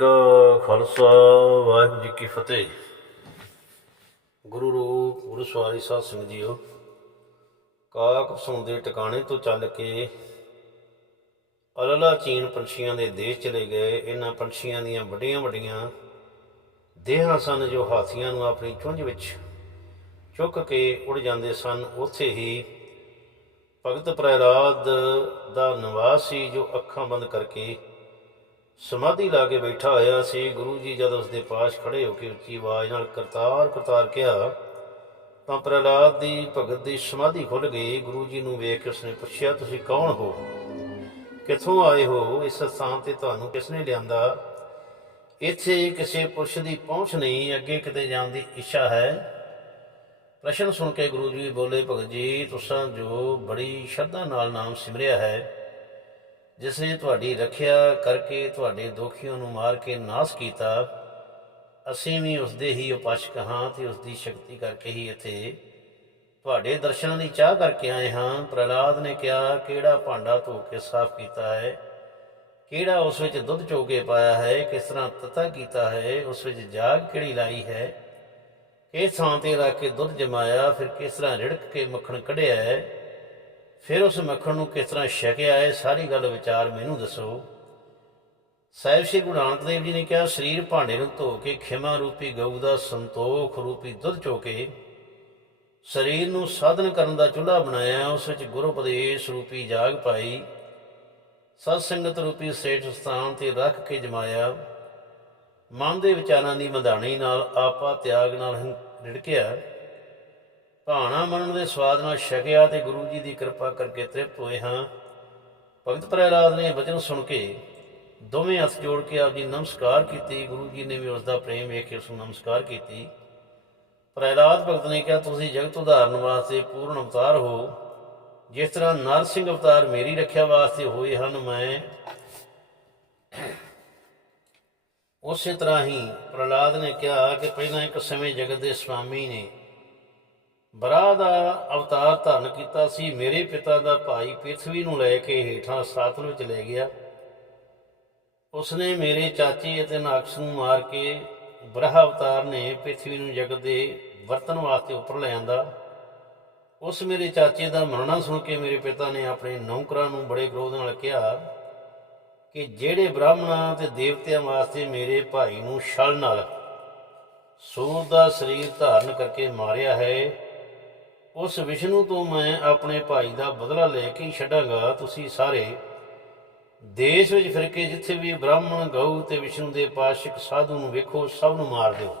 ਕਾ ਖਾਲਸਾ, ਵਾਹਿਗੁਰੂ ਜੀ ਕੀ ਫਤਿਹ। ਗੁਰੂ ਰੂਪ ਗੁਰੂ ਸਵਾਰੀ ਸਾਧ ਸੰਗਤ ਜੀਓ, ਕਾਕ ਸੁਣ ਦੇ ਟਿਕਾਣੇ ਤੋਂ ਚੱਲ ਕੇ ਅਲਲਾ ਚੀਨ ਪੰਛੀਆਂ ਦੇ ਦੇਸ਼ ਚਲੇ ਗਏ। ਇਹਨਾਂ ਪੰਛੀਆਂ ਦੀਆਂ ਵੱਡੀਆਂ ਵੱਡੀਆਂ ਦੇਹਾਂ ਸਨ ਜੋ ਹਾਥੀਆਂ ਨੂੰ ਆਪਣੀ ਚੁੰਝ ਵਿੱਚ ਚੁੱਕ ਕੇ ਉੜ ਜਾਂਦੇ ਸਨ। ਉੱਥੇ ਹੀ ਭਗਤ ਪ੍ਰਹਿਲਾਦ ਦਾ ਨਿਵਾਸ ਸੀ ਜੋ ਅੱਖਾਂ ਬੰਦ ਕਰਕੇ ਸਮਾਧੀ ਲਾ ਕੇ ਬੈਠਾ ਹੋਇਆ ਸੀ। ਗੁਰੂ ਜੀ ਜਦ ਉਸ ਦੇ ਪਾਸ ਖੜੇ ਹੋ ਕੇ ਉੱਚੀ ਆਵਾਜ਼ ਨਾਲ ਕਰਤਾਰ ਕਰਤਾਰ ਕਿਹਾ, ਤਾਂ ਪ੍ਰਹਿਲਾਦ ਦੀ ਭਗਤ ਦੀ ਸਮਾਧੀ ਖੁੱਲ ਗਈ। ਗੁਰੂ ਜੀ ਨੂੰ ਵੇਖ ਕੇ ਉਸਨੇ ਪੁੱਛਿਆ, ਤੁਸੀਂ ਕੌਣ ਹੋ? ਕਿੱਥੋਂ ਆਏ ਹੋ? ਇਸ ਸਥਾਨ ਤੇ ਤੁਹਾਨੂੰ ਕਿਸ ਨੇ ਲਿਆਂਦਾ? ਇੱਥੇ ਕਿਸੇ ਪੁਰਸ਼ ਦੀ ਪਹੁੰਚ ਨਹੀਂ, ਅੱਗੇ ਕਿਤੇ ਜਾਣ ਦੀ ਇੱਛਾ ਹੈ? ਪ੍ਰਸ਼ਨ ਸੁਣ ਕੇ ਗੁਰੂ ਜੀ ਬੋਲੇ, ਭਗਤ ਜੀ, ਤੁਸਾਂ ਜੋ ਬੜੀ ਸ਼ਰਧਾ ਨਾਲ ਨਾਮ ਸਿਮਰਿਆ ਹੈ ਜਿਸ ਨੇ ਤੁਹਾਡੀ ਰੱਖਿਆ ਕਰਕੇ ਤੁਹਾਡੇ ਦੋਖੀਆਂ ਨੂੰ ਮਾਰ ਕੇ ਨਾਸ ਕੀਤਾ, ਅਸੀਂ ਵੀ ਉਸ ਦੇ ਹੀ ਉਪਾਸ਼ਕ ਹਾਂ ਤੇ ਉਸ ਦੀ ਸ਼ਕਤੀ ਕਰਕੇ ਹੀ ਇੱਥੇ ਤੁਹਾਡੇ ਦਰਸ਼ਨਾਂ ਦੀ ਚਾਹ ਕਰਕੇ ਆਏ ਹਾਂ। ਪ੍ਰਹਿਲਾਦ ਨੇ ਕਿਹਾ, ਕਿਹੜਾ ਭਾਂਡਾ ਧੋ ਕੇ ਸਾਫ਼ ਕੀਤਾ ਹੈ? ਕਿਹੜਾ ਉਸ ਵਿੱਚ ਦੁੱਧ ਚੋ ਕੇ ਪਾਇਆ ਹੈ? ਕਿਸ ਤਰ੍ਹਾਂ ਤਤਾ ਕੀਤਾ ਹੈ? ਉਸ ਵਿੱਚ ਜਾਗ ਕਿਹੜੀ ਲਾਈ ਹੈ? ਕਿਸ ਥਾਂ ਤੇ ਰੱਖ ਕੇ ਦੁੱਧ ਜਮਾਇਆ? ਫਿਰ ਕਿਸ ਤਰ੍ਹਾਂ ਰਿੜਕ ਕੇ ਮੱਖਣ ਕੱਢਿਆ ਹੈ? ਫਿਰ ਉਸ ਮੱਖਣ ਨੂੰ ਕਿਸ ਤਰ੍ਹਾਂ ਛਕਿਆ ਹੈ ਸਾਰੀ ਗੱਲ ਵਿਚਾਰ ਮੈਨੂੰ ਦੱਸੋ। ਸਾਹਿਬ ਸ੍ਰੀ ਗੁਰੂ ਨਾਨਕ ਦੇਵ ਜੀ ਨੇ ਕਿਹਾ, ਸਰੀਰ ਭਾਂਡੇ ਨੂੰ ਧੋ ਕੇ ਖਿਮਾ ਰੂਪੀ ਗਊ ਦਾ ਸੰਤੋਖ ਰੂਪੀ ਦੁੱਧ ਚੋ ਸਰੀਰ ਨੂੰ ਸਾਧਨ ਕਰਨ ਦਾ ਚੁੱਲ੍ਹਾ ਬਣਾਇਆ, ਉਸ ਵਿੱਚ ਗੁਰੂ ਉਪਦੇਸ਼ ਰੂਪੀ ਜਾਗ ਪਾਈ, ਸਤ ਸੰਗਤ ਰੂਪੀ ਸੇਠ ਸਥਾਨ ਤੇ ਰੱਖ ਕੇ ਜਮਾਇਆ। ਮਨ ਦੇ ਵਿਚਾਰਾਂ ਦੀ ਮਧਾਣੀ ਨਾਲ ਆਪਾ ਤਿਆਗ ਨਾਲ ਰਿੜਕਿਆ। ਭਾਣਾ ਮੰਨਣ ਦੇ ਸਵਾਦ ਨਾਲ ਛਕਿਆ ਤੇ ਗੁਰੂ ਜੀ ਦੀ ਕਿਰਪਾ ਕਰਕੇ ਤ੍ਰਿਪਤ ਹੋਏ ਹਾਂ। ਭਗਤ ਪ੍ਰਹਿਲਾਦ ਨੇ ਵਚਨ ਸੁਣ ਕੇ ਦੋਵੇਂ ਹੱਥ ਜੋੜ ਕੇ ਆਪ ਜੀ ਨਮਸਕਾਰ ਕੀਤੀ। ਗੁਰੂ ਜੀ ਨੇ ਵੀ ਉਸ ਦਾ ਪ੍ਰੇਮ ਵੇਖ ਕੇ ਉਸ ਨੂੰ ਨਮਸਕਾਰ ਕੀਤੀ। ਪ੍ਰਹਿਲਾਦ ਭਗਤ ਨੇ ਕਿਹਾ, ਤੁਸੀਂ ਜਗਤ ਉਧਾਰਨ ਵਾਸਤੇ ਪੂਰਨ ਅਵਤਾਰ ਹੋ। ਜਿਸ ਤਰ੍ਹਾਂ ਨਰ ਸਿੰਘ ਅਵਤਾਰ ਮੇਰੀ ਰੱਖਿਆ ਵਾਸਤੇ ਹੋਏ ਹਨ, ਮੈਂ ਉਸੇ ਤਰ੍ਹਾਂ ਹੀ ਪ੍ਰਹਿਲਾਦ ਨੇ ਕਿਹਾ ਕਿ ਪਹਿਲਾਂ ਇੱਕ ਸਮੇਂ ਜਗਤ ਦੇ ਸੁਆਮੀ ਨੇ ਬਰਾ ਦਾ ਅਵਤਾਰ ਧਾਰਨ ਕੀਤਾ ਸੀ, ਮੇਰੇ ਪਿਤਾ ਦਾ ਭਾਈ ਪ੍ਰਿਥਵੀ ਨੂੰ ਲੈ ਕੇ ਹੇਠਾਂ ਸਾਤਲ ਵਿੱਚ ਲੈ ਗਿਆ। ਉਸਨੇ ਮੇਰੇ ਚਾਚੇ ਅਤੇ ਨਾਕਸ ਨੂੰ ਮਾਰ ਕੇ ਬ੍ਰਹਾ ਅਵਤਾਰ ਨੇ ਪ੍ਰਿਥਵੀ ਨੂੰ ਜਗਤ ਦੇ ਵਰਤਨ ਵਾਸਤੇ ਉੱਪਰ ਲੈ ਆਂਦਾ। ਉਸ ਮੇਰੇ ਚਾਚੇ ਦਾ ਮਰਨਾ ਸੁਣ ਕੇ ਮੇਰੇ ਪਿਤਾ ਨੇ ਆਪਣੇ ਨੌਕਰਾਂ ਨੂੰ ਬੜੇ ਵਿਰੋਧ ਨਾਲ ਕਿਹਾ ਕਿ ਜਿਹੜੇ ਬ੍ਰਾਹਮਣਾਂ ਤੇ ਦੇਵਤਿਆਂ ਵਾਸਤੇ ਮੇਰੇ ਭਾਈ ਨੂੰ ਛਲ ਨਾਲ ਸੂਰ ਦਾ ਸਰੀਰ ਧਾਰਨ ਕਰਕੇ ਮਾਰਿਆ ਹੈ ਉਸ ਵਿਸ਼ਨੂੰ ਤੋਂ ਮੈਂ ਆਪਣੇ ਭਾਈ ਦਾ ਬਦਲਾ ਲੈ ਕੇ ਹੀ ਛੱਡਾਂਗਾ। ਤੁਸੀਂ ਸਾਰੇ ਦੇਸ਼ ਵਿੱਚ ਫਿਰ ਕੇ ਜਿੱਥੇ ਵੀ ਬ੍ਰਾਹਮਣ ਗਊ ਤੇ ਵਿਸ਼ਨੂੰ ਦੇ ਪਾਸ਼ਿਕ ਸਾਧੂ ਨੂੰ ਵੇਖੋ, ਸਭ ਨੂੰ ਮਾਰ ਦਿਓ।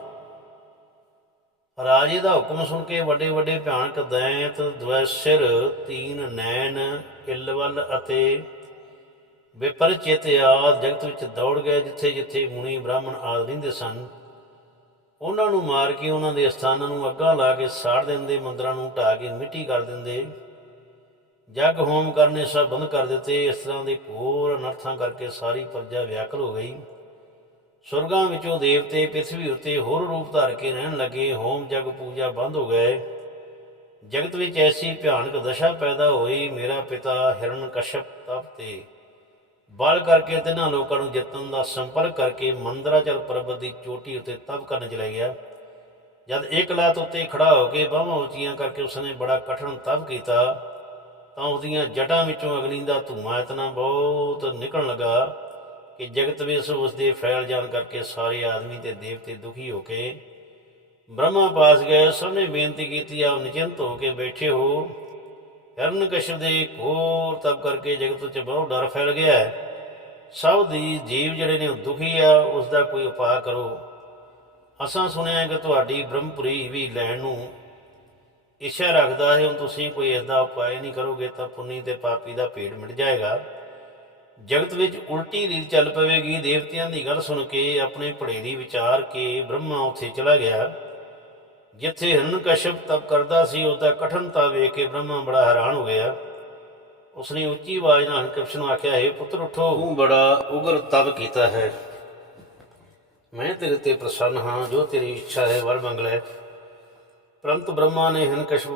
ਰਾਜੇ ਦਾ ਹੁਕਮ ਸੁਣ ਕੇ ਵੱਡੇ ਵੱਡੇ ਭਿਆਨਕ ਦੈਂਤ, ਦਵੈਸਰ, ਤੀਨ, ਨੈਣ, ਇਲਵਲ ਅਤੇ ਵਿਪਰਚਿਤ ਆਦ ਜਗਤ ਵਿੱਚ ਦੌੜ ਗਏ ਜਿੱਥੇ ਜਿੱਥੇ ਮੁਨੀ ਬ੍ਰਾਹਮਣ ਆਦ ਰਹਿੰਦੇ ਸਨ। ਉਹਨਾਂ ਨੂੰ ਮਾਰ ਕੇ ਉਹਨਾਂ ਦੇ ਸਥਾਨਾਂ ਨੂੰ ਅੱਗਾਂ ਲਾ ਕੇ ਸਾੜ ਦਿੰਦੇ, ਮੰਦਰਾਂ ਨੂੰ ਢਾ ਕੇ ਮਿੱਟੀ ਕਰ ਦਿੰਦੇ। ਜਗ ਹੋਮ ਕਰਨੇ ਸਭ ਬੰਦ ਕਰ ਦਿੱਤੇ। ਇਸ ਤਰ੍ਹਾਂ ਦੇ ਘੋਰ ਅਨਰਥਾਂ ਕਰਕੇ ਸਾਰੀ ਪ੍ਰਜਾ ਵਿਆਕਲ ਹੋ ਗਈ। ਸੁਰਗਾਂ ਵਿੱਚੋਂ ਦੇਵਤੇ ਪ੍ਰithvi ਉੱਤੇ ਹੋਰ ਰੂਪ ਧਾਰ ਕੇ ਰਹਿਣ ਲੱਗੇ। ਹੋਮ, ਜਗ, ਪੂਜਾ ਬੰਦ ਹੋ ਗਏ। ਜਗਤ ਵਿੱਚ ਐਸੀ ਭਿਆਨਕ ਦਸ਼ਾ ਪੈਦਾ ਹੋਈ। ਮੇਰਾ ਪਿਤਾ ਹਿਰਨ ਕਸ਼ਪ ਤਪ ਤੇ ਬਲ ਕਰਕੇ ਤਿੰਨਾਂ ਲੋਕਾਂ ਨੂੰ ਜਿੱਤਣ ਦਾ ਸੰਪਰਕ ਕਰਕੇ ਮੰਦਰਾਚਲ ਪਰਬਤ ਦੀ ਚੋਟੀ ਉੱਤੇ ਤਪ ਕਰਨ ਚਲਾ ਗਿਆ ਜਦ ਇੱਕ ਲਾਤ ਉੱਤੇ ਖੜਾ ਹੋ ਕੇ ਬਾਹਾਂ ਉੱਚੀਆਂ ਕਰਕੇ ਉਸਨੇ ਬੜਾ ਕਠਿਨ ਤਪ ਕੀਤਾ, ਤਾਂ ਉਸਦੀਆਂ ਜਟਾਂ ਵਿੱਚੋਂ ਅਗਨੀ ਦਾ ਧੂਆਂ ਇਤਨਾ ਬਹੁਤ ਨਿਕਲਣ ਲੱਗਾ ਕਿ ਜਗਤ ਵਿੱਚ ਉਸ ਦੇ ਫੈਲ ਜਾਣ ਕਰਕੇ ਸਾਰੇ ਆਦਮੀ ਤੇ ਦੇਵਤੇ ਦੁਖੀ ਹੋ ਕੇ ਬ੍ਰਹਮਾ ਪਾਸ ਗਏ। ਸਭ ਨੇ ਬੇਨਤੀ ਕੀਤੀ, ਆਪ ਨਿਚਿੰਤ ਹੋ ਕੇ ਬੈਠੇ ਹੋ। ਹਿਰਨ ਕਸ਼ਪ ਦੇ ਘੋਰ ਤਪ ਕਰਕੇ ਜਗਤ ਵਿੱਚ ਬਹੁਤ ਡਰ ਫੈਲ ਗਿਆ ਹੈ। ਸਭ ਦੀ ਜੀਵ ਜਿਹੜੇ ਨੇ ਦੁਖੀ ਆ ਉਸ ਦਾ ਕੋਈ ਉਪਾਅ ਕਰੋ। ਅਸਾਂ ਸੁਣਿਆ ਕਿ ਤੁਹਾਡੀ ਬ੍ਰਹਮਪੁਰੀ ਵੀ ਲੈਣ ਨੂੰ ਇੱਛਾ ਰੱਖਦਾ ਹੈ। ਹੁਣ ਤੁਸੀਂ ਕੋਈ ਇਸ ਦਾ ਉਪਾਅ ਨਹੀਂ ਕਰੋਗੇ ਤਾਂ ਪੁੰਨੀ ਤੇ ਪਾਪੀ ਦਾ ਭੇਡ ਮਿਟ ਜਾਏਗਾ। ਜਗਤ ਵਿੱਚ ਉਲਟੀ ਰੀਤ ਚੱਲ ਪਵੇਗੀ। ਦੇਵਤਿਆਂ ਦੀ ਗੱਲ ਸੁਣ ਕੇ, ਆਪਣੇ ਭੜੇਰੀ ਵਿਚਾਰ ਕੇ ਬ੍ਰਹਮਾ ਉੱਥੇ ਚਲਾ ਗਿਆ। ਜਿੱਥੇ ਹਿਰਨ ਕਸ਼ਪ ਤਪ ਕਰਦਾ ਸੀ ਉਸ ਦਾ ਕਠਨਤਾ ਵੇਖ ਕੇ ਬ੍ਰਹਮਾ ਬੜਾ ਹੈਰਾਨ ਹੋ ਗਿਆ। ਉਸਨੇ ਉੱਚੀ ਆਵਾਜ਼ ਨਾਲ ਹਿਰਨਕਸ਼ਪ ਨੂੰ ਆਖਿਆ, ਹੈ ਪੁੱਤਰ, ਉਠੋ। ਤੂੰ ਬੜਾ ਉਗਰ ਤਪ ਕੀਤਾ ਹੈ। ਮੈਂ ਤੇਰੇ ਤੇ ਪ੍ਰਸੰਨ ਹਾਂ, ਜੋ ਤੇਰੀ ਇੱਛਾ ਹੈ, ਵਰ ਮੰਗ ਲੈ। ਪ੍ਰੰਤੂ ਬ੍ਰਹਮਾ ਨੇ ਹਿਰਨਕਸ਼ਪ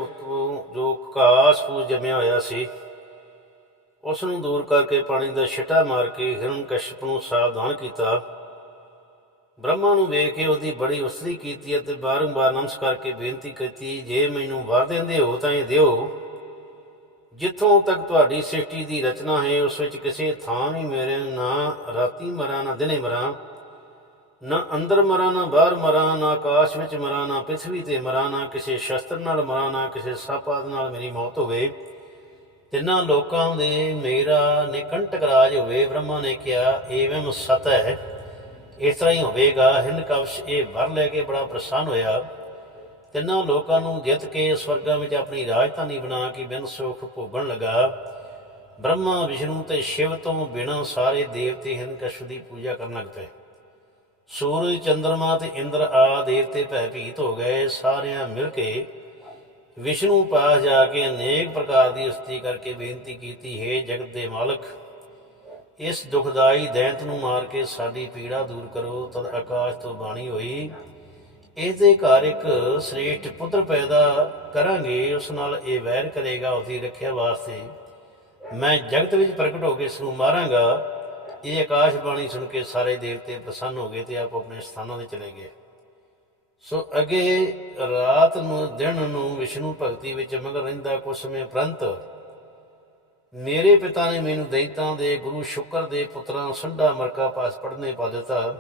ਜੋ ਕਾਸ ਫੂਸ ਜਮਿਆ ਹੋਇਆ ਸੀ ਉਸ ਨੂੰ ਦੂਰ ਕਰਕੇ ਪਾਣੀ ਦਾ ਛਿਟਾ ਮਾਰ ਕੇ ਹਿਰਨਕਸ਼ਪ ਨੂੰ ਸਾਵਧਾਨ ਕੀਤਾ। ਬ੍ਰਹਮਾ ਨੂੰ ਵੇਖ ਕੇ ਉਹਦੀ ਬੜੀ ਉਸਤਰੀ ਕੀਤੀ ਅਤੇ ਬਾਰੰਬਾਰ ਨਮਸਕਾਰ ਕਰਕੇ ਬੇਨਤੀ ਕੀਤੀ, ਜੇ ਮੈਨੂੰ ਵਰ ਦਿੰਦੇ ਹੋ ਤਾਂ ਇਹ ਦਿਓ। ਜਿੱਥੋਂ ਤੱਕ ਤੁਹਾਡੀ ਸ੍ਰਿਸ਼ਟੀ ਦੀ ਰਚਨਾ ਹੈ, ਉਸ ਵਿੱਚ ਕਿਸੇ ਥਾਂ ਵੀ ਮੇਰੇ ਨਾ ਰਾਤੀ ਮਰਾਂ, ਨਾ ਦਿਨੇ ਮਰਾਂ, ਨਾ ਅੰਦਰ ਮਰਾਂ, ਨਾ ਬਾਹਰ ਮਰਾਂ, ਨਾ ਆਕਾਸ਼ ਵਿੱਚ ਮਰਾਂ, ਨਾ ਪ੍ਰithvi ਤੇ ਮਰਾਂ, ਨਾ ਕਿਸੇ ਸ਼ਸਤਰ ਨਾਲ ਮਰਾਂ, ਨਾ ਕਿਸੇ ਸੱਪ ਨਾਲ ਮੇਰੀ ਮੌਤ ਹੋਵੇ। ਤਿੰਨਾਂ ਲੋਕਾਂ ਦੇ ਮੇਰਾ ਨਿਕੰਟਕ ਰਾਜ ਹੋਵੇ, ਬ੍ਰਹਮਾ ਨੇ ਕਿਹਾ, ਏਵਮ ਸਤ ਹੈ ਇਸ ਤਰ੍ਹਾਂ ਹੀ ਹੋਵੇਗਾ, ਹਿੰਦ ਕਵਸ਼ ਇਹ ਵਰ ਲੈ ਕੇ ਬੜਾ ਪ੍ਰਸੰਨ ਹੋਇਆ। ਤਿੰਨਾਂ ਲੋਕਾਂ ਨੂੰ ਜਿੱਤ ਕੇ ਸਵਰਗਾਂ ਵਿੱਚ ਆਪਣੀ ਰਾਜਧਾਨੀ ਬਣਾ ਕੇ ਬਿਨ ਸੁਖ ਭੋਗਣ ਲੱਗਾ। ਬ੍ਰਹਮਾ, ਵਿਸ਼ਨੂੰ ਤੇ ਸ਼ਿਵ ਤੋਂ ਬਿਨਾਂ ਸਾਰੇ ਦੇਵਤੇ ਹਿੰਦਕਸ਼ ਦੀ ਪੂਜਾ ਕਰਨ ਲੱਗ ਪਏ। ਸੂਰਜ, ਚੰਦਰਮਾ ਤੇ ਇੰਦਰ ਆ ਦੇਵਤੇ ਭੈਭੀਤ ਹੋ ਗਏ, ਸਾਰਿਆਂ ਮਿਲ ਕੇ ਵਿਸ਼ਨੂੰ ਪਾਸ ਜਾ ਕੇ ਅਨੇਕ ਪ੍ਰਕਾਰ ਦੀ ਉਸਤੀ ਕਰਕੇ ਬੇਨਤੀ ਕੀਤੀ, ਹੈ ਜਗਤ ਦੇ ਮਾਲਕ ਇਸ ਦੁਖਦਾਈ ਦੈਂਤ ਨੂੰ ਮਾਰ ਕੇ ਸਾਡੀ ਪੀੜਾ ਦੂਰ ਕਰੋ, ਤਦ ਆਕਾਸ਼ ਤੋਂ ਬਾਣੀ ਹੋਈ। ਇਸ ਦੇ ਘਰ ਇੱਕ ਸ੍ਰੇਸ਼ਟ ਪੁੱਤਰ ਪੈਦਾ ਕਰਾਂਗੇ, ਉਸ ਨਾਲ ਇਹ ਵੈਰ ਕਰੇਗਾ, ਉਸਦੀ ਰੱਖਿਆ ਵਾਸਤੇ। ਮੈਂ ਜਗਤ ਵਿੱਚ ਪ੍ਰਗਟ ਹੋ ਕੇ ਇਸ ਨੂੰ ਮਾਰਾਂਗਾ। ਇਹ ਆਕਾਸ਼ ਬਾਣੀ ਸੁਣ ਕੇ ਸਾਰੇ ਦੇਵਤੇ ਪ੍ਰਸੰਨ ਹੋ ਗਏ ਤੇ ਆਪ ਆਪਣੇ ਸਥਾਨਾਂ ਤੇ ਚਲੇ ਗਏ। ਸੋ ਅਗੇ ਰਾਤ ਨੂੰ, ਦਿਨ ਨੂੰ ਵਿਸ਼ਨੂੰ ਭਗਤੀ ਵਿੱਚ ਮਗਨ ਰਹਿੰਦਾ ਕੁਝ ਸਮੇਂ ਪ੍ਰੰਤ ਮੇਰੇ ਪਿਤਾ ਨੇ ਮੈਨੂੰ ਦੈਤਾਂ ਦੇ, ਗੁਰੂ ਸ਼ੁਕਰ ਦੇ ਪੁੱਤਰਾਂ ਸੰਡਾ ਮਰਕਾ ਪਾਸ ਪੜ੍ਹਨੇ ਪਾ ਦਿੱਤਾ।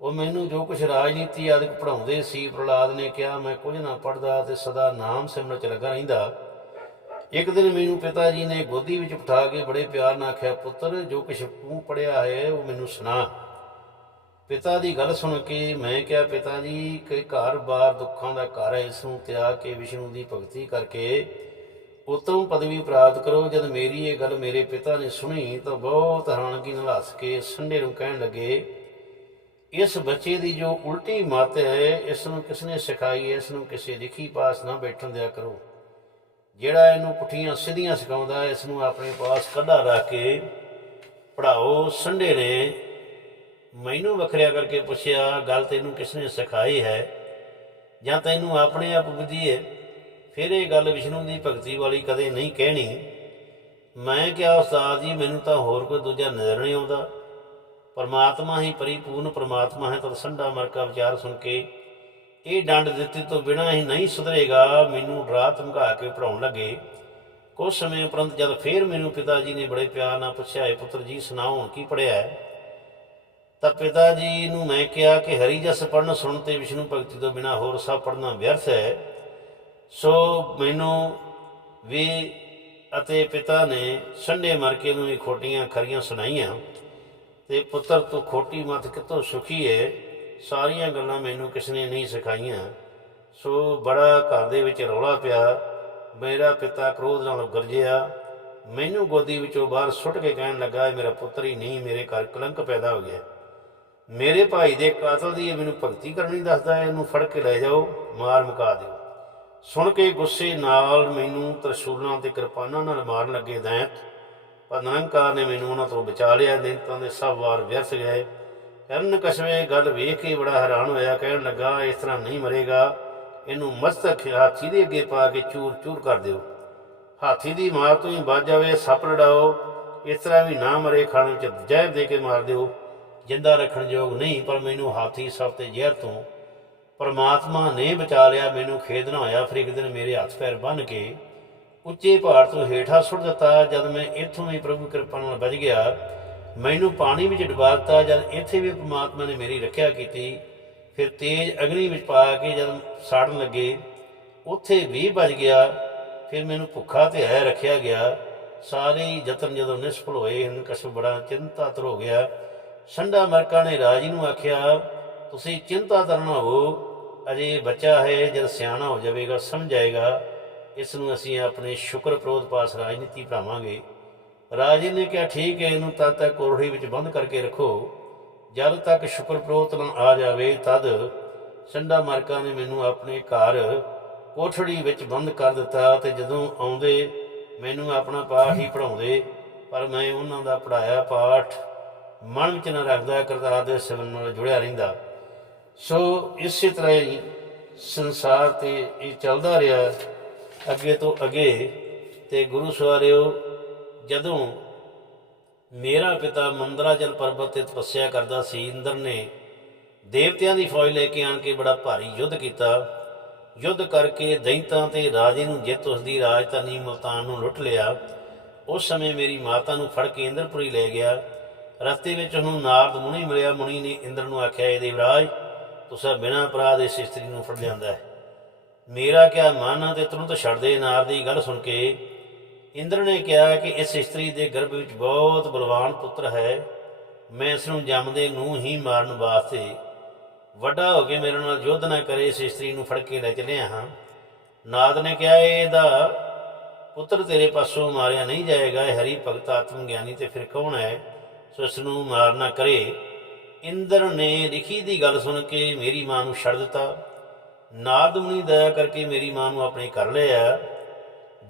ਉਹ ਮੈਨੂੰ ਜੋ ਕੁਝ ਰਾਜਨੀਤੀ ਆਦਿਕ ਪੜਾਉਂਦੇ ਸੀ, ਪ੍ਰਹਲਾਦ ਨੇ ਕਿਹਾ, ਮੈਂ ਕੁਝ ਨਾ ਪੜਦਾ ਤੇ ਸਦਾ ਨਾਮ ਸਿਮਰਨ ਚ ਲੱਗਾ ਰਹਿੰਦਾ। ਇੱਕ ਦਿਨ ਮੈਨੂੰ ਪਿਤਾ ਜੀ ਨੇ ਗੋਦੀ ਵਿੱਚ ਬਿਠਾ ਕੇ ਬੜੇ ਪਿਆਰ ਨਾਲ ਆਖਿਆ, ਪੁੱਤਰ, ਜੋ ਕੁਝ ਤੂੰ ਪੜਿਆ ਹੈ, ਉਹ ਮੈਨੂੰ ਸੁਣਾ। ਪਿਤਾ ਦੀ ਗੱਲ ਸੁਣ ਕੇ ਮੈਂ ਕਿਹਾ, ਪਿਤਾ ਜੀ, ਕਿ ਘਰ-ਬਾਰ ਦੁੱਖਾਂ ਦਾ ਘਰ ਹੈ, ਇਸ ਨੂੰ ਤਿਆਗ ਕੇ ਵਿਸ਼ਨੂੰ ਦੀ ਭਗਤੀ ਕਰਕੇ ਉਤਮ ਪਦਵੀ ਪ੍ਰਾਪਤ ਕਰੋ ਜਦ ਮੇਰੀ ਇਹ ਗੱਲ ਮੇਰੇ ਪਿਤਾ ਨੇ ਸੁਣੀ ਤਾਂ ਬਹੁਤ ਹੈਰਾਨਗੀ ਨਾਲ ਹੱਸ ਕੇ ਸੰਡੇ ਨੂੰ ਕਹਿਣ ਲੱਗੇ ਇਸ ਬੱਚੇ ਦੀ ਜੋ ਉਲਟੀ ਮੱਤ ਹੈ ਇਸ ਨੂੰ ਕਿਸ ਨੇ ਸਿਖਾਈ ਹੈ? ਇਸ ਨੂੰ ਕਿਸੇ ਲਿਖੀ ਪਾਸ ਨਾ ਬੈਠਣ ਦਿਆ ਕਰੋ। ਜਿਹੜਾ ਇਹਨੂੰ ਪੁੱਠੀਆਂ ਸਿੱਧੀਆਂ ਸਿਖਾਉਂਦਾ ਹੈ, ਇਸ ਨੂੰ ਆਪਣੇ ਪਾਸ ਕੱਢਾ ਰੱਖ ਕੇ ਪੜਾਓ ਸੰਡੇ ਨੇ ਮੈਨੂੰ ਵੱਖਰਿਆ ਕਰਕੇ ਪੁੱਛਿਆ ਗੱਲ ਤੈਨੂੰ ਕਿਸ ਨੇ ਸਿਖਾਈ ਹੈ? ਜਾਂ ਤੈਨੂੰ ਆਪਣੇ ਆਪ ਬੁੱਝੀ ਹੈ? ਫਿਰ ਇਹ ਗੱਲ ਵਿਸ਼ਨੂੰ ਦੀ ਭਗਤੀ ਵਾਲੀ ਕਦੇ ਨਹੀਂ ਕਹਿਣੀ। ਮੈਂ ਕਿਹਾ, ਉਸਤਾਦ ਜੀ, ਮੈਨੂੰ ਤਾਂ ਹੋਰ ਕੋਈ ਦੂਜਾ ਨਜ਼ਰ ਨਹੀਂ ਆਉਂਦਾ। ਪਰਮਾਤਮਾ ਹੀ ਪਰਿਪੂਰਨ ਪਰਮਾਤਮਾ ਹੈ, ਤਦ ਸੰਡਾ ਮਰਕਾ ਵਿਚਾਰ ਸੁਣ ਕੇ ਇਹ ਡੰਡ ਦਿੱਤੇ ਤੋਂ ਬਿਨਾਂ ਹੀ ਨਹੀਂ ਸੁਧਰੇਗਾ। ਮੈਨੂੰ ਡਰਾ ਧਮਕਾ ਕੇ ਪੜਾਉਣ ਲੱਗੇ। ਕੁਝ ਸਮੇਂ ਉਪਰੰਤ ਜਦ ਫੇਰ ਮੈਨੂੰ ਪਿਤਾ ਜੀ ਨੇ ਬੜੇ ਪਿਆਰ ਨਾਲ ਪੁੱਛਿਆ, ਹੈ ਪੁੱਤਰ ਜੀ, ਸੁਣਾਓ, ਹੁਣ ਕੀ ਪੜਿਆ ਹੈ? ਤਾਂ ਪਿਤਾ ਜੀ ਨੂੰ ਮੈਂ ਕਿਹਾ ਕਿ ਹਰੀ ਜਸ ਪੜਨ ਸੁਣ ਤੇ ਵਿਸ਼ਨੂੰ ਭਗਤੀ ਤੋਂ ਬਿਨਾ ਹੋਰ ਸਭ ਪੜਨਾ ਵਿਅਰਥ ਹੈ। ਸੋ ਮੈਨੂੰ ਵੀ ਅਤੇ ਪਿਤਾ ਨੇ ਸੰਡੇ ਮਰ ਕੇ ਨੂੰ ਵੀ ਖੋਟੀਆਂ ਖਰੀਆਂ ਸੁਣਾਈਆਂ ਤੇ ਪੁੱਤਰ ਤੂੰ ਖੋਟੀ ਮਤ ਕਿਤੋਂ ਸੁਖੀ ਹੈ ਸਾਰੀਆਂ ਗੱਲਾਂ ਮੈਨੂੰ ਕਿਸ ਨੇ ਨਹੀਂ ਸਿਖਾਈਆਂ। ਸੋ ਬੜਾ ਘਰ ਦੇ ਵਿੱਚ ਰੌਲਾ ਪਿਆ, ਮੇਰਾ ਪਿਤਾ ਕ੍ਰੋਧ ਨਾਲ ਗਰਜਿਆ ਮੈਨੂੰ ਗੋਦੀ ਵਿੱਚੋਂ ਬਾਹਰ ਸੁੱਟ ਕੇ ਕਹਿਣ ਲੱਗਾ, ਇਹ ਮੇਰਾ ਪੁੱਤਰ ਹੀ ਨਹੀਂ, ਮੇਰੇ ਘਰ ਕਲੰਕ ਪੈਦਾ ਹੋ ਗਿਆ। ਮੇਰੇ ਭਾਈ ਦੇ ਕਾਤਲ ਦੀ ਇਹ ਮੈਨੂੰ ਭਗਤੀ ਕਰਨੀ ਦੱਸਦਾ ਹੈ ਇਹਨੂੰ ਫੜ ਕੇ ਲੈ ਜਾਓ, ਮਾਰ ਮੁਕਾ ਦਿਓ। ਸੁਣ ਕੇ ਗੁੱਸੇ ਨਾਲ ਮੈਨੂੰ ਤਰਸ਼ੂਲਾਂ ਤੇ ਕਿਰਪਾਨਾਂ ਨਾਲ ਮਾਰਨ ਲੱਗੇ ਦੈਂਤ, ਪਰ ਨਿਰੰਕਾਰ ਨੇ ਮੈਨੂੰ ਉਹਨਾਂ ਤੋਂ ਬਚਾ ਲਿਆ, ਦੈਂਤਾਂ ਦੇ ਸਭ ਵਾਰ ਵਿਅਰਥ ਗਏ। ਕਰਨ ਕਸ਼ਮੇ ਗੱਲ ਵੇਖ ਕੇ ਬੜਾ ਹੈਰਾਨ ਹੋਇਆ, ਕਹਿਣ ਲੱਗਾ, ਇਸ ਤਰ੍ਹਾਂ ਨਹੀਂ ਮਰੇਗਾ, ਇਹਨੂੰ ਮਸਤਕ ਹਾਥੀ ਦੇ ਅੱਗੇ ਪਾ ਕੇ ਚੂਰ ਚੂਰ ਕਰ ਦਿਓ। ਹਾਥੀ ਦੀ ਮਾਰ ਤੋਂ ਹੀ ਬਚ ਜਾਵੇ, ਸੱਪ ਲੜਾਓ, ਇਸ ਤਰ੍ਹਾਂ ਵੀ ਨਾ ਮਰੇ, ਖਾਣੇ ਵਿੱਚ ਜ਼ਹਿਰ ਦੇ ਕੇ ਮਾਰ ਦਿਓ। ਜਿੰਦਾ ਰੱਖਣ ਯੋਗ ਨਹੀਂ, ਪਰ ਮੈਨੂੰ ਹਾਥੀ ਸੱਪ ਤੇ ਜ਼ਹਿਰ ਤੋਂ ਪਰਮਾਤਮਾ ਨੇ ਬਚਾ ਲਿਆ, ਮੈਨੂੰ ਖੇਦ ਨਾ ਹੋਇਆ, ਫਿਰ ਇੱਕ ਦਿਨ ਮੇਰੇ ਹੱਥ ਪੈਰ ਬੰਨ ਕੇ ਉੱਚੇ ਪਹਾੜ ਤੋਂ ਹੇਠਾਂ ਸੁੱਟ ਦਿੱਤਾ, ਜਦ ਮੈਂ ਇੱਥੋਂ ਹੀ ਪ੍ਰਭੂ ਕਿਰਪਾ ਨਾਲ ਬਚ ਗਿਆ, ਮੈਨੂੰ ਪਾਣੀ ਵਿੱਚ ਡੁਬਾ ਦਿੱਤਾ, ਜਦ ਇੱਥੇ ਵੀ ਪਰਮਾਤਮਾ ਨੇ ਮੇਰੀ ਰੱਖਿਆ ਕੀਤੀ, ਫਿਰ ਤੇਜ਼ ਅਗਨੀ ਵਿੱਚ ਪਾ ਕੇ ਜਦ ਸਾੜਨ ਲੱਗੇ, ਉੱਥੇ ਵੀ ਬਚ ਗਿਆ, ਫਿਰ ਮੈਨੂੰ ਭੁੱਖਾ ਤੇ ਹੈ ਰੱਖਿਆ ਗਿਆ, ਸਾਰੇ ਹੀ ਯਤਨ ਜਦੋਂ ਨਿਸਫਲ ਹੋਏ ਹਨ ਕਸ਼ ਬੜਾ ਚਿੰਤਾਤਰ ਹੋ ਗਿਆ, ਸੰਡਾ ਮਰਕਾ ਨੇ ਰਾਜੀ ਨੂੰ ਆਖਿਆ, ਤੁਸੀਂ ਚਿੰਤਾ ਕਰਨਾ ਹੋ ਅਜੇ ਬੱਚਾ ਹੈ, ਜਦ ਸਿਆਣਾ ਹੋ ਜਾਵੇਗਾ ਸਮਝ ਆਏਗਾ ਇਸ ਨੂੰ ਅਸੀਂ ਆਪਣੇ ਸ਼ੁਕਰ ਪ੍ਰੋਧ ਪਾਸ ਰਾਜਨੀਤੀ ਪੜਾਵਾਂਗੇ ਰਾਜੇ ਨੇ ਕਿਹਾ, ਠੀਕ ਹੈ, ਇਹਨੂੰ ਤਦ ਤੱਕ ਕੋਰੜੀ ਵਿੱਚ ਬੰਦ ਕਰਕੇ ਰੱਖੋ। ਜਦ ਤੱਕ ਸ਼ੁਕਰ ਪ੍ਰੋਤ ਨਾ ਆ ਜਾਵੇ, ਤਦ ਸੰਡਾ ਮਾਰਕਾ ਨੇ ਮੈਨੂੰ ਆਪਣੇ ਘਰ ਕੋਠੜੀ ਵਿੱਚ ਬੰਦ ਕਰ ਦਿੱਤਾ ਤੇ ਜਦੋਂ ਆਉਂਦੇ, ਮੈਨੂੰ ਆਪਣਾ ਪਾਠ ਹੀ ਪੜਾਉਂਦੇ ਪਰ ਮੈਂ ਉਹਨਾਂ ਦਾ ਪੜਾਇਆ ਪਾਠ ਮਨ ਵਿੱਚ ਨਾ ਰੱਖਦਾ, ਕਰਤਾਰ ਦੇ ਸਿਮਰਨ ਨਾਲ ਜੁੜਿਆ ਰਹਿੰਦਾ। ਸੋ ਇਸੇ ਤਰ੍ਹਾਂ ਹੀ ਸੰਸਾਰ ਤੇ ਇਹ ਚੱਲਦਾ ਰਿਹਾ ਅੱਗੇ ਤੋਂ ਅੱਗੇ ਤੇ ਗੁਰੂ ਸਵਾਰਿਓ, ਜਦੋਂ ਮੇਰਾ ਪਿਤਾ ਮੰਦਰਾਚਲ ਪਰਬਤ ਤੇ ਤਪੱਸਿਆ ਕਰਦਾ ਸੀ, ਇੰਦਰ ਨੇ ਦੇਵਤਿਆਂ ਦੀ ਫੌਜ ਲੈ ਕੇ ਆਣ ਕੇ ਬੜਾ ਭਾਰੀ ਯੁੱਧ ਕੀਤਾ। ਯੁੱਧ ਕਰਕੇ ਦੈਂਤਾਂ ਤੇ ਰਾਜੇ ਨੂੰ ਜਿੱਤ ਉਸ ਦੀ ਰਾਜਧਾਨੀ ਮਲਤਾਨ ਨੂੰ ਲੁੱਟ ਲਿਆ। ਉਸ ਸਮੇਂ ਮੇਰੀ ਮਾਤਾ ਨੂੰ ਫੜ ਕੇ ਇੰਦਰਪੁਰੀ ਲੈ ਗਿਆ। ਰਸਤੇ ਵਿੱਚ ਉਹਨੂੰ ਨਾਰਦ ਮੁਨੀ ਮਿਲਿਆ। ਮੁਨੀ ਨੇ ਇੰਦਰ ਨੂੰ ਆਖਿਆ, ਇਹ ਦੇਵਰਾਜ ਤੁਸੀਂ ਬਿਨਾਂ ਅਪਰਾਧ ਇਸ ਇਸਤਰੀ ਨੂੰ ਫੜ ਲਿਆਂਦਾ ਹੈ। ਮੇਰਾ ਕਿਆ ਮਨ ਤੇ ਤੁਰੰਤ ਛੱਡਦੇ ਨਾਰ ਦੀ ਗੱਲ ਸੁਣ ਕੇ। ਇੰਦਰ ਨੇ ਕਿਹਾ ਕਿ ਇਸ ਇਸਤਰੀ ਦੇ ਗਰਭ ਵਿੱਚ ਬਹੁਤ ਬਲਵਾਨ ਪੁੱਤਰ ਹੈ। ਮੈਂ ਇਸ ਨੂੰ ਜੰਮਦੇ ਨੂੰ ਹੀ ਮਾਰਨ ਵਾਸਤੇ ਵੱਡਾ ਹੋ ਕੇ ਮੇਰੇ ਨਾਲ ਯੁੱਧ ਨਾ ਕਰੇ ਇਸ ਇਸਤਰੀ ਨੂੰ ਫੜ ਕੇ ਲੈ ਚੱਲਿਆ ਹਾਂ। ਨਾਦ ਨੇ ਕਿਹਾ, ਇਹਦਾ ਪੁੱਤਰ ਤੇਰੇ ਪਾਸੋਂ ਮਾਰਿਆ ਨਹੀਂ ਜਾਏਗਾ। ਇਹ ਹਰੀ ਭਗਤ ਆਤਮ ਗਿਆਨੀ ਤੇ ਫਿਰ ਕੌਣ ਹੈ? ਸੋ ਇਸ ਨੂੰ ਮਾਰਨਾ ਕਰੇ। ਇੰਦਰ ਨੇ ਰਿਖੀ ਦੀ ਗੱਲ ਸੁਣ ਕੇ ਮੇਰੀ ਮਾਂ ਨੂੰ ਛੱਡ ਦਿੱਤਾ। ਨਾਰਦ ਮੁਨੀ ਦਇਆ ਕਰਕੇ ਮੇਰੀ ਮਾਂ ਨੂੰ ਆਪਣੇ ਕਰ ਲਿਆ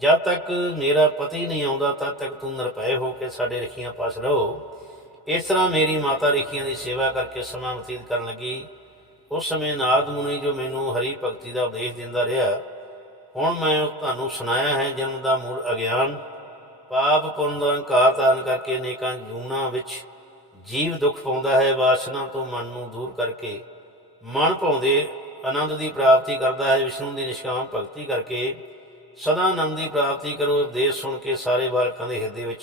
ਜਦ ਤੱਕ ਮੇਰਾ ਪਤੀ ਨਹੀਂ ਆਉਂਦਾ, ਤਦ ਤੱਕ ਤੂੰ ਨਿਰਭੈ ਹੋ ਕੇ ਸਾਡੇ ਰਖੀਆਂ ਪਾਸ ਰਹੋ। ਇਸ ਤਰ੍ਹਾਂ ਮੇਰੀ ਮਾਤਾ ਰਖੀਆਂ ਦੀ ਸੇਵਾ ਕਰਕੇ ਸਮਾਂ ਬਤੀਤ ਕਰਨ ਲੱਗੀ। ਉਸ ਸਮੇਂ ਨਾਰਦ ਮੁਨੀ ਜੋ ਮੈਨੂੰ ਹਰੀ ਭਗਤੀ ਦਾ ਉਪਦੇਸ਼ ਦਿੰਦਾ ਰਿਹਾ, ਹੁਣ ਮੈਂ ਤੁਹਾਨੂੰ ਸੁਣਾਇਆ ਹੈ, ਜਨਮ ਦਾ ਮੂਲ ਅਗਿਆਨ। ਪਾਪ ਪੁੰਨ ਦਾ ਹੰਕਾਰ ਧਾਰਨ ਕਰਕੇ ਅਨੇਕਾਂ ਜੂਨਾਂ ਵਿੱਚ ਜੀਵ ਦੁੱਖ ਪਾਉਂਦਾ ਹੈ, ਵਾਸਨਾ ਤੋਂ ਮਨ ਨੂੰ ਦੂਰ ਕਰਕੇ ਮਨ ਭਾਉਂਦੇ ਆਨੰਦ ਦੀ ਪ੍ਰਾਪਤੀ ਕਰਦਾ ਹੈ, ਵਿਸ਼ਨੂੰ ਦੀ ਨਿਸ਼ਕਾਮ ਭਗਤੀ ਕਰਕੇ ਸਦਾ ਆਨੰਦ ਦੀ ਪ੍ਰਾਪਤੀ ਕਰੋ। ਉਪਦੇਸ਼ ਸੁਣ ਕੇ ਸਾਰੇ ਬਾਲਕਾਂ ਦੇ ਹਿਰਦੇ ਵਿੱਚ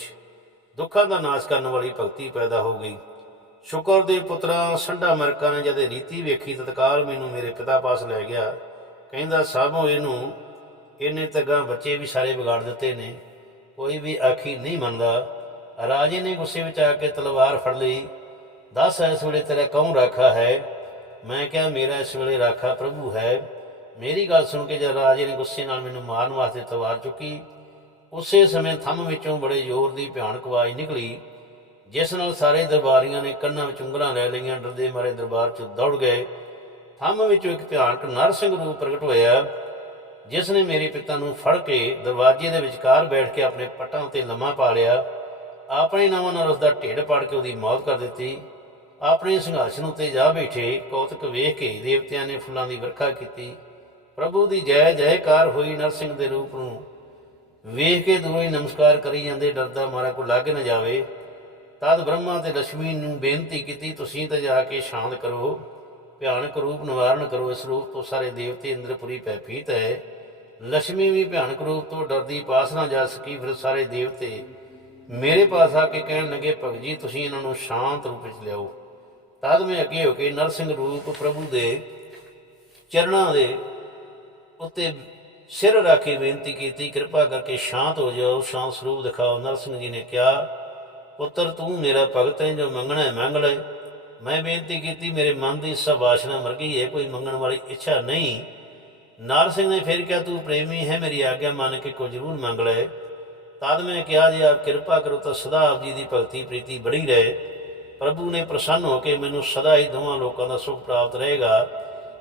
ਦੁੱਖਾਂ ਦਾ ਨਾਸ਼ ਕਰਨ ਵਾਲੀ ਭਗਤੀ ਪੈਦਾ ਹੋ ਗਈ। ਸ਼ੁਕਰ ਦੇ ਪੁੱਤਰਾਂ ਸੰਢਾ ਮਰਕਾਂ ਨੇ ਜਦ ਰੀਤੀ ਵੇਖੀ, ਤਤਕਾਲ ਮੈਨੂੰ ਮੇਰੇ ਪਿਤਾ ਪਾਸ ਲੈ ਗਿਆ। ਕਹਿੰਦਾ, ਸਾਬੋ, ਇਹਨੂੰ ਇਹਨੇ ਤਾਂ ਬੱਚੇ ਵੀ ਸਾਰੇ ਵਿਗਾੜ ਦਿੱਤੇ ਨੇ। ਕੋਈ ਵੀ ਆਖੀ ਨਹੀਂ ਮੰਨਦਾ। ਰਾਜੇ ਨੇ ਗੁੱਸੇ ਵਿੱਚ ਆ ਕੇ ਤਲਵਾਰ ਫੜ ਲਈ। ਦੱਸ, ਇਸ ਵੇਲੇ ਤੇਰਾ ਕੌਣ ਰਾਖਾ ਹੈ? ਮੈਂ ਕਿਹਾ, ਮੇਰਾ ਇਸ ਵੇਲੇ ਰਾਖਾ ਪ੍ਰਭੂ ਹੈ। ਮੇਰੀ ਗੱਲ ਸੁਣ ਕੇ ਜਦ ਰਾਜੇ ਨੇ ਗੁੱਸੇ ਨਾਲ ਮੈਨੂੰ ਮਾਰਨ ਵਾਸਤੇ ਤਲਵਾਰ ਚੁੱਕੀ, ਉਸੇ ਸਮੇਂ ਥੰਮ ਵਿੱਚੋਂ ਬੜੇ ਜ਼ੋਰ ਦੀ ਭਿਆਨਕ ਆਵਾਜ਼ ਨਿਕਲੀ, ਜਿਸ ਨਾਲ ਸਾਰੇ ਦਰਬਾਰੀਆਂ ਨੇ ਕੰਨਾਂ ਵਿੱਚ ਉਂਗਲਾਂ ਲੈ ਲਈਆਂ, ਡਰਦੇ ਮਾਰੇ ਦਰਬਾਰ 'ਚ ਦੌੜ ਗਏ। ਥੰਮ ਵਿੱਚੋਂ ਇੱਕ ਭਿਆਨਕ ਨਰਸਿੰਘ ਰੂਪ ਪ੍ਰਗਟ ਹੋਇਆ, ਜਿਸ ਨੇ ਮੇਰੇ ਪਿਤਾ ਨੂੰ ਫੜ ਕੇ ਦਰਵਾਜ਼ੇ ਦੇ ਵਿਚਕਾਰ ਬੈਠ ਕੇ ਆਪਣੇ ਪੱਟਾਂ ਉੱਤੇ ਲੰਮਾ ਪਾ ਲਿਆ। ਆਪਣੇ ਨਾਮ ਨਾਲ ਉਸ ਦਾ ਢਿੱਡ ਪਾੜ ਕੇ ਉਹਦੀ ਮੌਤ ਕਰ ਦਿੱਤੀ। ਆਪਣੇ ਸਿੰਘਾਸਨ ਉੱਤੇ ਜਾ ਬੈਠੇ ਕੌਤਕ ਵੇਖ ਕੇ ਦੇਵਤਿਆਂ ਨੇ ਫੁੱਲਾਂ ਦੀ ਵਰਖਾ ਕੀਤੀ। ਪ੍ਰਭੂ ਦੀ ਜੈ ਜੈਕਾਰ ਹੋਈ ਨਰਸਿੰਘ ਦੇ ਰੂਪ ਨੂੰ ਵੇਖ ਕੇ ਦੋਵੇਂ ਨਮਸਕਾਰ ਕਰੀ ਜਾਂਦੇ ਡਰਦਾ ਮਾਰਾ ਕੋ ਲੱਗ ਨਾ ਜਾਵੇ। ਤਦ ਬ੍ਰਹਮਾ ਤੇ ਲక్ష్ਮੀ ਨੂੰ ਬੇਨਤੀ ਕੀਤੀ, ਤੁਸੀਂ ਤਾਂ ਜਾ ਕੇ ਸ਼ਾਂਤ ਕਰੋ, ਭਿਆਨਕ ਰੂਪ ਨਿਵਾਰਨ ਕਰੋ। ਇਸ ਰੂਪ ਤੋਂ ਸਾਰੇ ਦੇਵਤੇ ਇੰਦਰਪੁਰੀ ਭੈਭੀਤ ਹੈ। ਲక్ష్ਮੀ ਵੀ ਭਿਆਨਕ ਰੂਪ ਤੋਂ ਡਰਦੀ ਪਾਸ ਨਾ ਜਾ ਸਕੀ, ਫਿਰ ਸਾਰੇ ਦੇਵਤੇ ਮੇਰੇ ਪਾਸ ਆ ਕੇ ਕਹਿਣ ਲੱਗੇ, ਭਗਤ ਜੀ, ਤੁਸੀਂ ਇਹਨਾਂ ਨੂੰ ਸ਼ਾਂਤ ਰੂਪ ਵਿੱਚ ਲਿਆਓ। ਤਦ ਮੈਂ ਅੱਗੇ ਹੋ ਕੇ ਨਰਸਿੰਘ ਰੂਪ ਪ੍ਰਭੂ ਦੇ ਚਰਨਾਂ ਦੇ ਉੱਤੇ ਸਿਰ ਰੱਖ ਕੇ ਬੇਨਤੀ ਕੀਤੀ, ਕਿਰਪਾ ਕਰਕੇ ਸ਼ਾਂਤ ਹੋ ਜਾਓ, ਸ਼ਾਂਤ ਸਰੂਪ ਦਿਖਾਓ। ਨਰਸਿੰਘ ਜੀ ਨੇ ਕਿਹਾ, ਪੁੱਤਰ, ਤੂੰ ਮੇਰਾ ਭਗਤ ਹੈ, ਜੋ ਮੰਗਣਾ ਹੈ, ਮੰਗ ਲੈ। ਮੈਂ ਬੇਨਤੀ ਕੀਤੀ, ਮੇਰੇ ਮਨ ਦੀ ਸਭ ਆਸ਼ਨਾ ਮਰ ਗਈ ਹੈ, ਕੋਈ ਮੰਗਣ ਵਾਲੀ ਇੱਛਾ ਨਹੀਂ। ਨਾਰ ਸਿੰਘ ਨੇ ਫਿਰ ਕਿਹਾ, ਤੂੰ ਪ੍ਰੇਮੀ ਹੈ, ਮੇਰੀ ਆਗਿਆ ਮੰਨ ਕੇ ਕੋ ਜ਼ਰੂਰ ਮੰਗ ਲੈ। ਤਦ ਮੈਂ ਕਿਹਾ ਜੇ ਆਪ ਕਿਰਪਾ ਕਰੋ ਤਾਂ ਸਦਾ ਆਪ ਜੀ ਦੀ ਭਗਤੀ ਪ੍ਰੀਤੀ ਬਣੀ ਰਹੇ। ਪ੍ਰਭੂ ਨੇ ਪ੍ਰਸੰਨ ਹੋ ਕੇ ਮੈਨੂੰ ਸਦਾ ਹੀ ਦੋਵਾਂ ਲੋਕਾਂ ਦਾ ਸੁਖ ਪ੍ਰਾਪਤ ਰਹੇਗਾ।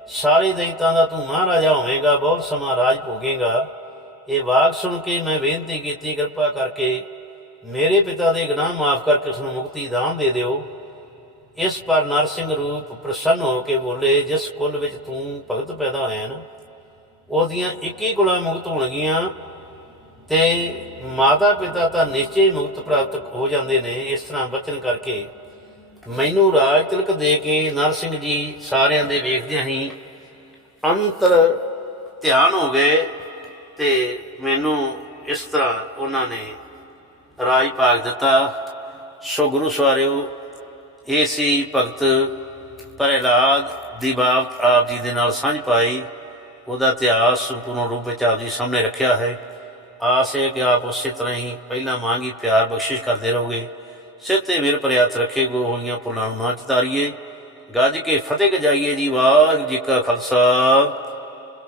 ਸਾਰੇ ਦੈਂਤਾਂ ਦਾ ਤੂੰ ਮਹਾਰਾਜਾ ਹੋਵੇਂਗਾ, ਬਹੁਤ ਸਮਾਂ ਰਾਜ ਭੋਗੇਗਾ। ਇਹ ਵਾਕ ਸੁਣ ਕੇ ਮੈਂ ਬੇਨਤੀ ਕੀਤੀ, ਕਿਰਪਾ ਕਰਕੇ ਮੇਰੇ ਪਿਤਾ ਦੇ ਗੁਨਾਹ ਮਾਫ ਕਰਕੇ ਉਸ ਨੂੰ ਮੁਕਤੀ ਦਾਨ ਦੇ ਦਿਓ। ਇਸ ਪਰ ਨਰਸਿੰਘ ਰੂਪ ਪ੍ਰਸੰਨ ਹੋ ਕੇ ਬੋਲੇ, ਜਿਸ ਕੁਲ ਵਿੱਚ ਤੂੰ ਭਗਤ ਪੈਦਾ ਹੋਇਆ ਨਾ, ਉਹਦੀਆਂ 21 ਕੁਲਾਂ ਮੁਕਤ ਹੋਣਗੀਆਂ। ਤੇ ਮਾਤਾ ਪਿਤਾ ਤਾਂ ਨਿਸ਼ਚੈ ਹੀ ਮੁਕਤ ਪ੍ਰਾਪਤ ਹੋ ਜਾਂਦੇ ਨੇ, ਇਸ ਤਰ੍ਹਾਂ ਬਚਨ ਕਰਕੇ ਮੈਨੂੰ ਰਾਜ ਤਿਲਕ ਦੇ ਕੇ ਨਰਸਿੰਘ ਜੀ ਸਾਰਿਆਂ ਦੇ ਵੇਖਦਿਆਂ ਹੀ ਅੰਤਰ ਧਿਆਨ ਹੋ ਗਏ ਤੇ ਮੈਨੂੰ ਇਸ ਤਰ੍ਹਾਂ ਉਹਨਾਂ ਨੇ ਰਾਜ ਭਾਗ ਦਿੱਤਾ। ਸੋ ਗੁਰੂ ਸਵਾਰਿਓ, ਇਹ ਸੀ ਭਗਤ ਪ੍ਰਹਿਲਾਦ ਦੀ ਬਾਤ ਆਪ ਜੀ ਦੇ ਨਾਲ ਸਾਂਝ ਪਾਈ। ਉਹਦਾ ਇਤਿਹਾਸ ਸੰਪੂਰਨ ਰੂਪ ਵਿੱਚ ਆਪ ਜੀ ਸਾਹਮਣੇ ਰੱਖਿਆ ਹੈ। ਆਸ ਹੈ ਕਿ ਆਪ ਉਸੇ ਤਰ੍ਹਾਂ ਹੀ ਪਹਿਲਾਂ ਮੰਗੀ ਪਿਆਰ ਬਖਸ਼ਿਸ਼ ਕਰਦੇ ਰਹੋਗੇ। ਸਿਰ ਤੇ ਮੇਰ ਪਰ ਹੱਥ ਰੱਖੇ ਗੋ ਹੋਈਆਂ ਪੁੱਲਾਂ ਨੂੰ ਨਾ ਚਤਾਰੀਏ। ਗੱਜ ਕੇ ਫਤਿਹ ਗਜਾਈਏ ਜੀ, ਵਾਹਿਗੁਰੂ ਜੀ ਕਾ ਖਾਲਸਾ,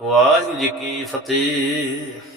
ਵਾਹਿਗੁਰੂ ਜੀ ਕੀ ਫਤਿਹ।